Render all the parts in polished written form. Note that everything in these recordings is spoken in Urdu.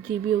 GB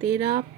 13,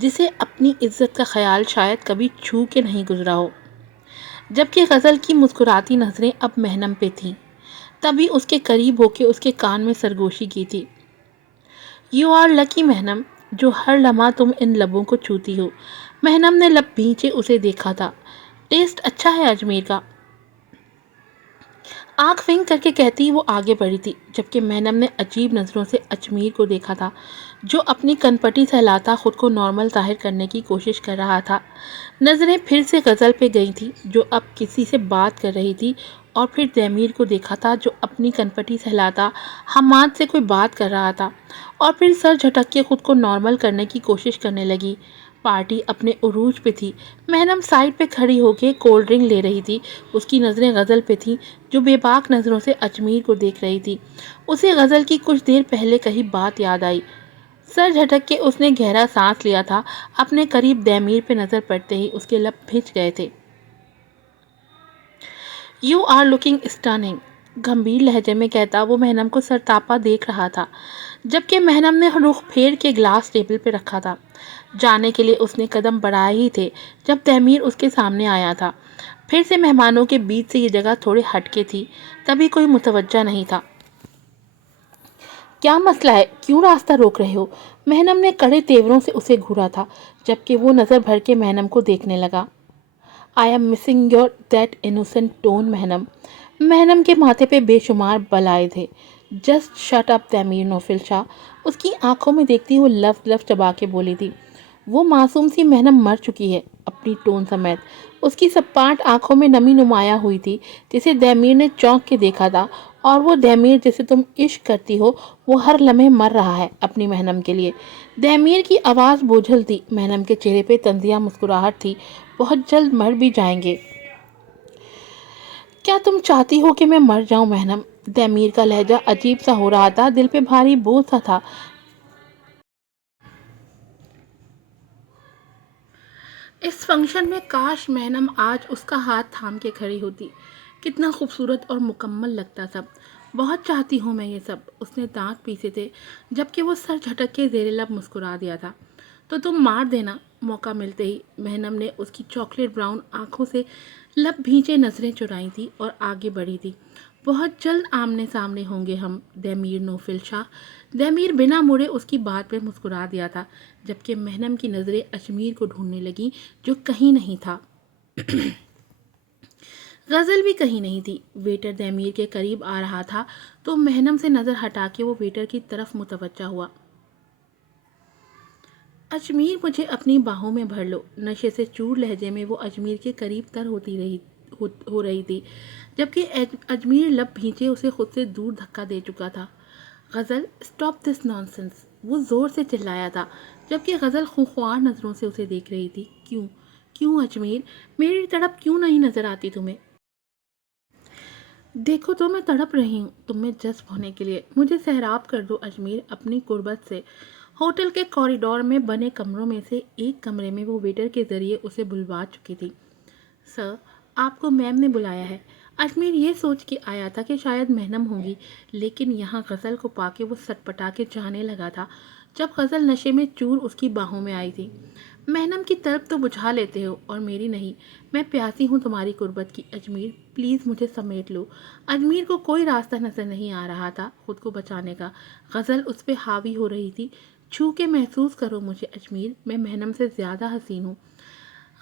جسے اپنی عزت کا خیال شاید کبھی چھو کے نہیں گزرا ہو۔ جبکہ غزل کی مسکراتی نظریں اب مہنم پہ تھیں، تبھی اس کے قریب ہو کے اس کے کان میں سرگوشی کی تھی۔ یو آر لکی مہنم، جو ہر لمحہ تم ان لبوں کو چھوتی ہو۔ مہنم نے لب بھینچے اسے دیکھا تھا۔ ٹیسٹ اچھا ہے اجمیر کا، آنکھ ونک کر کے کہتی وہ آگے بڑھی تھی، جبکہ مہنم نے عجیب نظروں سے اجمیر کو دیکھا تھا، جو اپنی کنپٹی سہلاتا خود کو نارمل ظاہر کرنے کی کوشش کر رہا تھا۔ نظریں پھر سے غزل پہ گئی تھی، جو اب کسی سے بات کر رہی تھی، اور پھر تیمیر کو دیکھا تھا، جو اپنی کنپٹی سہلاتا حماد سے کوئی بات کر رہا تھا، اور پھر سر جھٹک کے خود کو نارمل کرنے کی کوشش کرنے لگی۔ پارٹی اپنے عروج پہ تھی۔ مہنم سائڈ پہ کھڑی ہو کے کولڈ ڈرنک لے رہی تھی۔ اس کی نظریں غزل پہ تھیں، جو بے باک نظروں سے اجمیر کو دیکھ رہی تھی۔ اسے غزل کی کچھ دیر پہلے کہی بات یاد آئی۔ سر جھٹک کے اس نے گہرا سانس لیا تھا۔ اپنے قریب تیمیر پہ نظر پڑتے ہی اس کے لب بھنچ گئے تھے۔ یو آر لکنگ اسٹننگ، گمبھیر لہجے میں کہتا وہ مہنم کو سرتاپا دیکھ رہا تھا، جبکہ مہنم نے رخ پھیر کے گلاس ٹیبل پہ رکھا تھا۔ جانے کے لیے اس نے قدم بڑھائے ہی تھے جب تیمیر اس کے سامنے آیا تھا۔ پھر سے مہمانوں کے بیچ سے یہ جگہ تھوڑی ہٹ کے تھی، تبھی کوئی متوجہ نہیں تھا۔ کیا مسئلہ ہے؟ کیوں راستہ روک رہے ہو؟ مہنم نے کڑے تیوروں سے اسے گھورا تھا، جبکہ وہ نظر بھر کے مہنم کو دیکھنے لگا۔ I am missing your that innocent tone مہنم۔ مہنم کے ماتھے پہ بے شمار بل آئے تھے۔ Just shut up تیمیر نوفل شاہ، اس کی آنکھوں میں دیکھتی وہ لفظ لفظ چبا کے بولی تھی۔ وہ معصوم سی مہنم مر چکی ہے، اپنی ٹون سمیت۔ اس کی سپاٹ آنکھوں میں نمی نمایاں ہوئی تھی، جسے تیمیر نے چونک کے دیکھا تھا، اور وہ تیمیر جسے تم عشق کرتی ہو، وہ ہر لمحے مر رہا ہے اپنی مہنم کے لیے۔ تیمیر کی آواز بوجھل تھی، مہنم کے چہرے پہ طنزیہ مسکراہٹ تھی۔ بہت جلد مر بھی جائیں گے۔ کیا تم چاہتی ہو کہ میں مر جاؤں مہنم؟ تیمیر کا لہجہ عجیب سا ہو رہا تھا، دل پہ بھاری بوجھ سا تھا۔ اس فنکشن میں کاش مہنم آج اس کا ہاتھ تھام کے کھڑی ہوتی، کتنا خوبصورت اور مکمل لگتا سب۔ بہت چاہتی ہوں میں یہ سب، اس نے دانت پیسے تھے، جبکہ وہ سر جھٹک کے زیر لب مسکرا دیا تھا۔ تو تم مار دینا۔ موقع ملتے ہی مہنم نے اس کی چاکلیٹ براؤن آنکھوں سے لب بھینچے نظریں چرائی تھی اور آگے بڑھی تھی۔ بہت جلد آمنے سامنے ہوں گے ہم تیمیر نوفل شاہ۔ تیمیر بنا مڑے اس کی بات پہ مسکرا دیا تھا، جبکہ مہنم کی نظریں اجمیر کو ڈھونڈنے لگیں، جو کہیں نہیں تھا۔ غزل بھی کہیں نہیں تھی۔ ویٹر تیمیر کے قریب آ رہا تھا تو مہنم سے نظر ہٹا کے وہ ویٹر کی طرف متوجہ ہوا۔ اجمیر مجھے اپنی باہوں میں بھر لو، نشے سے چور لہجے میں وہ اجمیر کے قریب تر ہو رہی تھی، جبکہ اجمیر لب بھینچے اسے خود سے دور دھکا دے چکا تھا۔ غزل اسٹاپ دس نانسنس، وہ زور سے چلایا تھا، جبکہ غزل خونخوار نظروں سے اسے دیکھ رہی تھی۔ کیوں کیوں اجمیر، میری تڑپ کیوں نہیں نظر آتی تمہیں؟ دیکھو تو میں تڑپ رہی ہوں تم میں جذب ہونے کے لیے، مجھے سیراب کر دو اجمیر اپنی قربت سے۔ ہوٹل کے کوریڈور میں بنے کمروں میں سے ایک کمرے میں وہ ویٹر کے ذریعے اسے بلوا چکی تھی۔ سر، آپ کو میم نے بلایا ہے۔ اجمیر یہ سوچ کے آیا تھا کہ شاید مہنم ہوگی، لیکن یہاں غزل کو پا کے وہ سٹپٹا کے جانے لگا تھا، جب غزل نشے میں چور اس کی باہوں میں آئی تھی۔ مہنم کی طرف تو بجھا لیتے ہو اور میری نہیں، میں پیاسی ہوں تمہاری قربت کی اجمیر، پلیز مجھے سمیٹ لو۔ اجمیر کو کوئی راستہ نظر نہیں آ رہا تھا خود کو بچانے کا۔ غزل اس پہ حاوی ہو رہی تھی۔ چھو کے محسوس کرو مجھے اجمیر، میں مہنم سے زیادہ حسین ہوں۔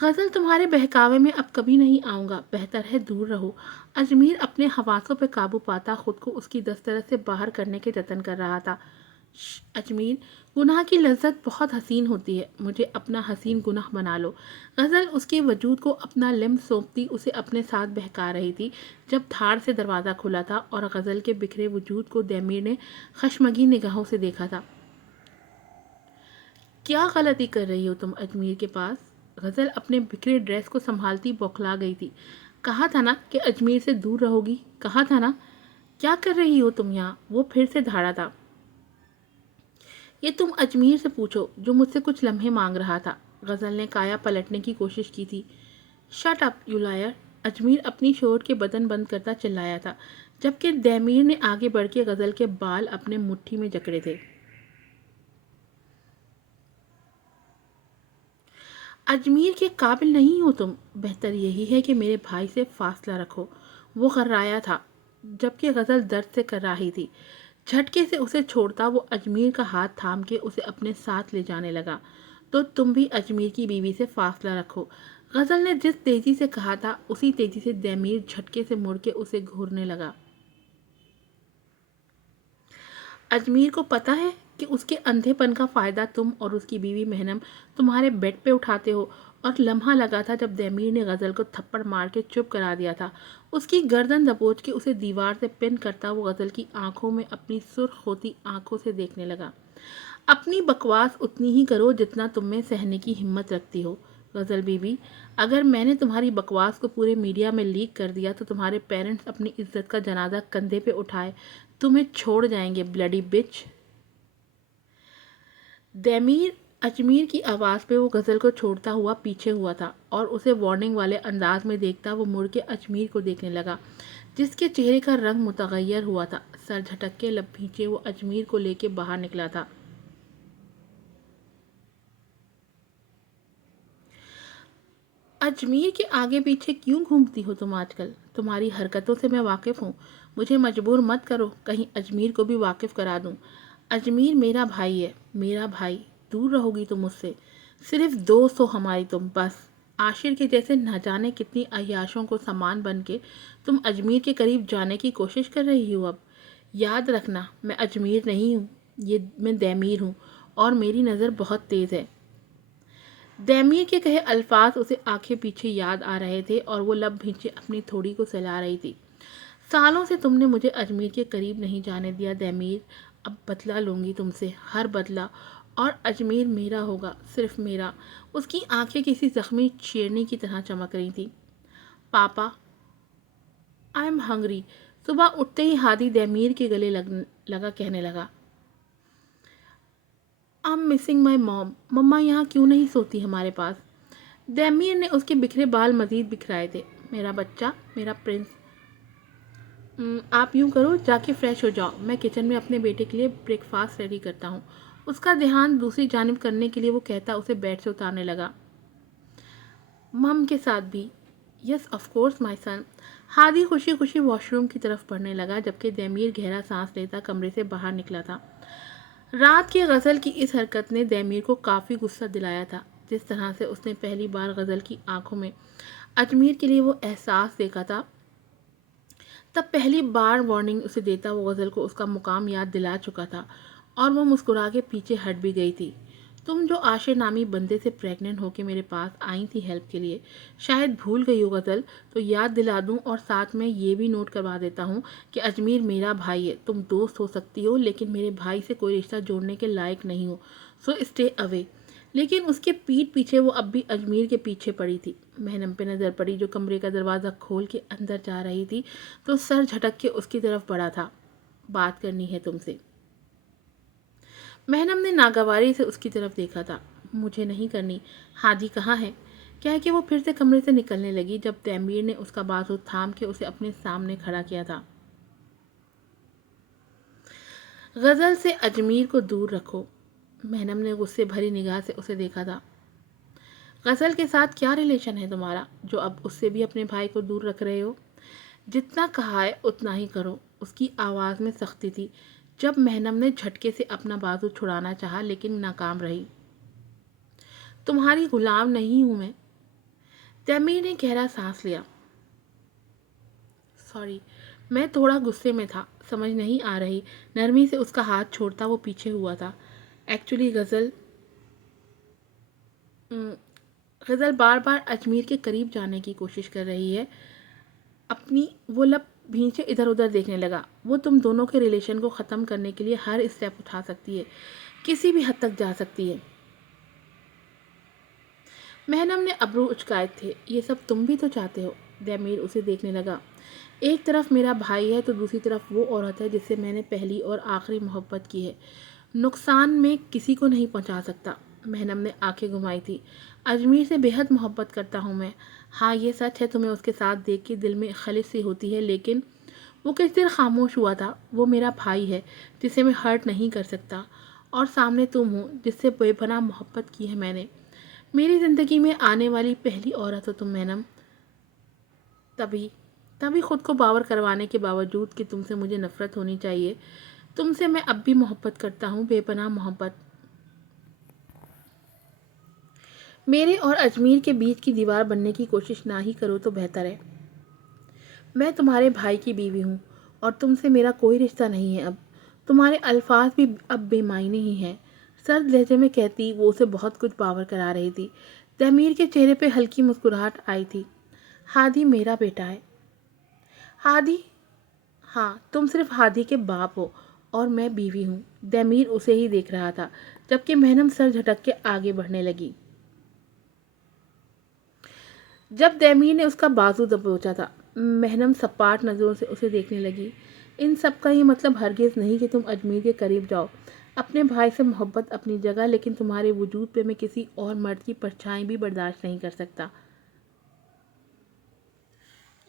غزل تمہارے بہکاوے میں اب کبھی نہیں آؤں گا، بہتر ہے دور رہو۔ اجمیر اپنے حواسوں پہ قابو پاتا خود کو اس کی دسترس سے باہر کرنے کے جتن کر رہا تھا۔ اجمیر، گناہ کی لذت بہت حسین ہوتی ہے، مجھے اپنا حسین گناہ بنا لو۔ غزل اس کے وجود کو اپنا لمب سونپتی اسے اپنے ساتھ بہکا رہی تھی، جب دھاڑ سے دروازہ کھلا تھا اور غزل کے بکھرے وجود کو تیمیر نے خشمگین نگاہوں سے دیکھا تھا۔ کیا غلطی کر رہی ہو تم اجمیر کے پاس؟ غزل اپنے بکھرے ڈریس کو سنبھالتی بوکھلا گئی تھی۔ کہا تھا نا کہ اجمیر سے دور رہو گی، کہا تھا نا۔ کیا کر رہی ہو تم یہاں؟ وہ پھر سے دھاڑا تھا۔ یہ تم اجمیر سے پوچھو جو مجھ سے کچھ لمحے مانگ رہا تھا۔ غزل نے کایا پلٹنے کی کوشش کی تھی۔ Shut up you liar, Ajmer اپنی شور کے بدن بند کرتا چلایا تھا، جبکہ تیمیر نے آگے بڑھ کے غزل کے بال اپنے مٹھی میں جکڑے تھے۔ اجمیر کے قابل نہیں ہو تم، بہتر یہی ہے کہ میرے بھائی سے فاصلہ رکھو۔ وہ غرایا تھا جبکہ غزل درد سے کر رہی تھی۔ جھٹکے سے اسے چھوڑتا وہ اجمیر کا ہاتھ تھام کے اسے اپنے ساتھ لے جانے لگا۔ تو تم بھی اجمیر کی بیوی سے فاصلہ رکھو۔ غزل نے جس تیزی سے کہا تھا اسی تیزی سے دمیر جھٹکے سے مڑ کے اسے گھورنے لگا۔ اجمیر کو پتا ہے کہ اس کے اندھے پن کا فائدہ تم اور اس کی بیوی مہنم تمہارے بیڈ پہ اٹھاتے ہو، اور لمحہ لگا تھا جب دمیر نے غزل کو تھپڑ مار کے چپ کرا دیا تھا۔ اس کی گردن دبوچ کے اسے دیوار سے پن کرتا وہ غزل کی آنکھوں میں اپنی سرخ ہوتی آنکھوں سے دیکھنے لگا۔ اپنی بکواس اتنی ہی کرو جتنا تم میں سہنے کی ہمت رکھتی ہو غزل بی بی۔ اگر میں نے تمہاری بکواس کو پورے میڈیا میں لیک کر دیا تو تمہارے پیرنٹس اپنی عزت کا جنازہ کندھے پہ اٹھائے تمہیں چھوڑ جائیں گے، بلڈی بچ۔ دمیر اجمیر کی آواز پہ وہ غزل کو چھوڑتا ہوا پیچھے ہوا تھا اور اسے وارننگ والے انداز میں دیکھتا وہ مڑ کے اجمیر کو دیکھنے لگا جس کے چہرے کا رنگ متغیر ہوا تھا۔ سر جھٹک کے لب بھینچے وہ اجمیر کو لے کے باہر نکلا تھا۔ اجمیر کے آگے پیچھے کیوں گھومتی ہو تم آج کل؟ تمہاری حرکتوں سے میں واقف ہوں، مجھے مجبور مت کرو کہیں اجمیر کو بھی واقف کرا دوں۔ اجمیر میرا بھائی ہے، میرا بھائی، دور رہو گی تم مجھ سے؟ صرف دوست ہو ہماری تم، بس۔ عاشر کے جیسے نہ جانے کتنی عیاشوں کو سامان بن کے تم اجمیر کے قریب جانے کی کوشش کر رہی ہو۔ اب یاد رکھنا میں اجمیر نہیں ہوں، یہ میں دمیر ہوں، اور میری نظر بہت تیز ہے۔ دمیر کے کہے الفاظ اسے آنکھیں پیچھے یاد آ رہے تھے اور وہ لب بھینچے اپنی تھوڑی کو سلا رہی تھی۔ سالوں سے تم نے مجھے اجمیر کے قریب نہیں جانے دیا دمیر، اب بدلہ لوں گی تم سے، ہر بدلہ، اور اجمیر میرا ہوگا، صرف میرا۔ اس کی آنکھیں کسی زخمی شیرنی کی طرح چمک رہی تھی۔ پاپا، آئی ایم ہنگری۔ صبح اٹھتے ہی ہادی دمیر کے گلے لگا کہنے لگا، I'm missing my mom۔ مما یہاں کیوں نہیں سوتی ہمارے پاس؟ دمیر نے اس کے بکھرے بال مزید بکھرائے تھے۔ میرا بچہ، میرا پرنس، آپ یوں کرو، جا کے فریش ہو جاؤ، میں کچن میں اپنے بیٹے کے لیے بریک فاسٹ ریڈی کرتا ہوں۔ اس کا دھیان دوسری جانب کرنے کے لیے وہ کہتا اسے بیڈ سے اتارنے لگا۔ مم کے ساتھ بھی؟ یس آف کورس مائی سن۔ ہادی خوشی خوشی واش روم کی طرف بڑھنے لگا جبکہ دمیر گہرا سانس لیتا کمرے سے باہر نکلا تھا۔ رات کی غزل کی اس حرکت نے دمیر کو کافی غصہ دلایا تھا۔ جس طرح سے اس نے پہلی بار غزل کی آنکھوں میں اجمیر کے لیے وہ احساس دیکھا تھا، تب پہلی بار وارننگ اسے دیتا وہ غزل کو اس کا مقام یاد دلا چکا تھا اور وہ مسکرا کے پیچھے ہٹ بھی گئی تھی۔ تم جو عاشر نامی بندے سے پریگننٹ ہو کے میرے پاس آئی تھی ہیلپ کے لیے، شاید بھول گئی ہو غزل، تو یاد دلا دوں اور ساتھ میں یہ بھی نوٹ کروا دیتا ہوں کہ اجمیر میرا بھائی ہے۔ تم دوست ہو سکتی ہو لیکن میرے بھائی سے کوئی رشتہ جوڑنے کے لائق نہیں ہو، سو اسٹے اوے۔ لیکن اس کے پیٹھ پیچھے وہ اب بھی اجمیر کے پیچھے پڑی تھی۔ مہنم پہ نظر پڑی جو کمرے کا دروازہ کھول کے اندر جا رہی تھی تو سر جھٹک کے اس کی طرف بڑھا تھا۔ بات کرنی ہے تم سے۔ مہنم نے ناگواری سے اس کی طرف دیکھا تھا۔ مجھے نہیں کرنی۔ ہادی کہاں ہے؟ کہہ کے وہ پھر سے کمرے سے نکلنے لگی جب دمیر نے اس کا بازو تھام کے اسے اپنے سامنے کھڑا کیا تھا۔ غزل سے اجمیر کو دور رکھو۔ مہنم نے غصے بھری نگاہ سے اسے دیکھا تھا۔ غزل کے ساتھ کیا ریلیشن ہے تمہارا جو اب اس سے بھی اپنے بھائی کو دور رکھ رہے ہو؟ جتنا کہا ہے اتنا ہی کرو۔ اس کی آواز میں سختی تھی جب مہنم نے جھٹکے سے اپنا بازو چھڑانا چاہا لیکن ناکام رہی۔ تمہاری غلام نہیں ہوں میں۔ دمیر نے گہرا سانس لیا۔ سوری، میں تھوڑا غصے میں تھا، سمجھ نہیں آ رہی۔ نرمی سے اس کا ہاتھ چھوڑتا وہ پیچھے ہوا تھا۔ ایکچولی غزل بار بار اجمیر کے قریب جانے کی کوشش کر رہی ہے۔ اپنی وہ لب بھینچے ادھر ادھر دیکھنے لگا۔ وہ تم دونوں کے ریلیشن کو ختم کرنے کے لیے ہر اسٹیپ اٹھا سکتی ہے، کسی بھی حد تک جا سکتی ہے۔ مہنم نے ابرو اچکائے تھے۔ یہ سب تم بھی تو چاہتے ہو؟ دمیر اسے دیکھنے لگا۔ ایک طرف میرا بھائی ہے تو دوسری طرف وہ عورت ہے جس سے میں نے پہلی اور آخری محبت کی ہے۔ نقصان میں کسی کو نہیں پہنچا سکتا۔ مہنم نے آنکھیں گھمائی تھی۔ اجمیر سے بے حد محبت کرتا ہوں میں۔ ہاں یہ سچ ہے، تمہیں اس کے ساتھ دیکھ کے دل میں خلش سی ہوتی ہے، لیکن وہ کس دیر خاموش ہوا تھا۔ وہ میرا بھائی ہے جسے میں ہرٹ نہیں کر سکتا، اور سامنے تم ہو جس سے بے پناہ محبت کی ہے میں نے۔ میری زندگی میں آنے والی پہلی عورت ہو تم میڈم۔ تبھی خود کو باور کروانے کے باوجود کہ تم سے مجھے نفرت ہونی چاہیے، تم سے میں اب بھی محبت کرتا ہوں، بے پناہ محبت۔ میرے اور اجمیر کے بیچ کی دیوار بننے کی کوشش نہ ہی کرو تو بہتر ہے۔ میں تمہارے بھائی کی بیوی ہوں اور تم سے میرا کوئی رشتہ نہیں ہے اب۔ تمہارے الفاظ بھی اب بے معنی ہی ہیں، سرد لہجے میں کہتی وہ اسے بہت کچھ باور کرا رہی تھی۔ تیمور کے چہرے پہ ہلکی مسکراہٹ آئی تھی۔ ہادی میرا بیٹا ہے۔ ہادی؟ ہاں، تم صرف ہادی کے باپ ہو اور میں بیوی ہوں۔ تیمور اسے ہی دیکھ رہا تھا جبکہ مہنم سر جھٹک کے آگے بڑھنے لگی۔ جب تیمور نے اس کا بازو دبوچا تھا، مہنم سپاٹ نظروں سے اسے دیکھنے لگی۔ ان سب کا یہ مطلب ہرگز نہیں کہ تم اجمیر کے قریب جاؤ۔ اپنے بھائی سے محبت اپنی جگہ، لیکن تمہارے وجود پہ میں کسی اور مرد کی پرچھائی بھی برداشت نہیں کر سکتا۔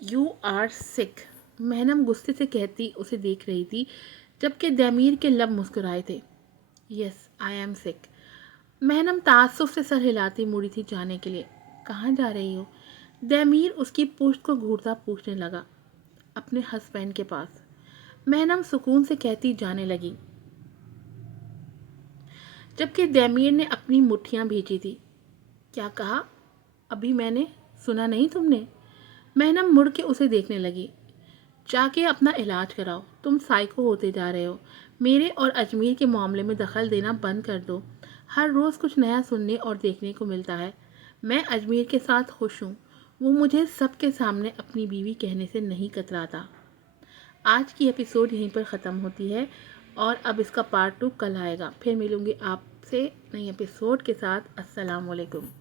یو آر سک، مہنم غصے سے کہتی اسے دیکھ رہی تھی جبکہ تیمور کے لب مسکرائے تھے۔ یس آئی ایم سک، مہنم تعصب سے سر ہلاتی مڑی تھی جانے کے لیے۔ کہاں جا رہی ہو؟ تیمور اس کی پشت کو گھورتا پوچھنے لگا۔ اپنے ہسبینڈ کے پاس، مہنم سکون سے کہتی جانے لگی جبکہ تیمور نے اپنی مٹھیاں بھیجی تھی۔ کیا کہا؟ ابھی میں نے سنا نہیں تم نے؟ مہنم مڑ کے اسے دیکھنے لگی۔ جا کے اپنا علاج کراؤ، تم سائیکو ہوتے جا رہے ہو۔ میرے اور اجمیر کے معاملے میں دخل دینا بند کر دو۔ ہر روز کچھ نیا سننے اور دیکھنے کو ملتا ہے۔ میں اجمیر کے ساتھ خوش ہوں، وہ مجھے سب کے سامنے اپنی بیوی کہنے سے نہیں کتراتا۔ آج کی ایپیسوڈ یہیں پر ختم ہوتی ہے اور اب اس کا پارٹ 2 کل آئے گا۔ پھر ملوں گی آپ سے نئی ایپیسوڈ کے ساتھ۔ السلام علیکم۔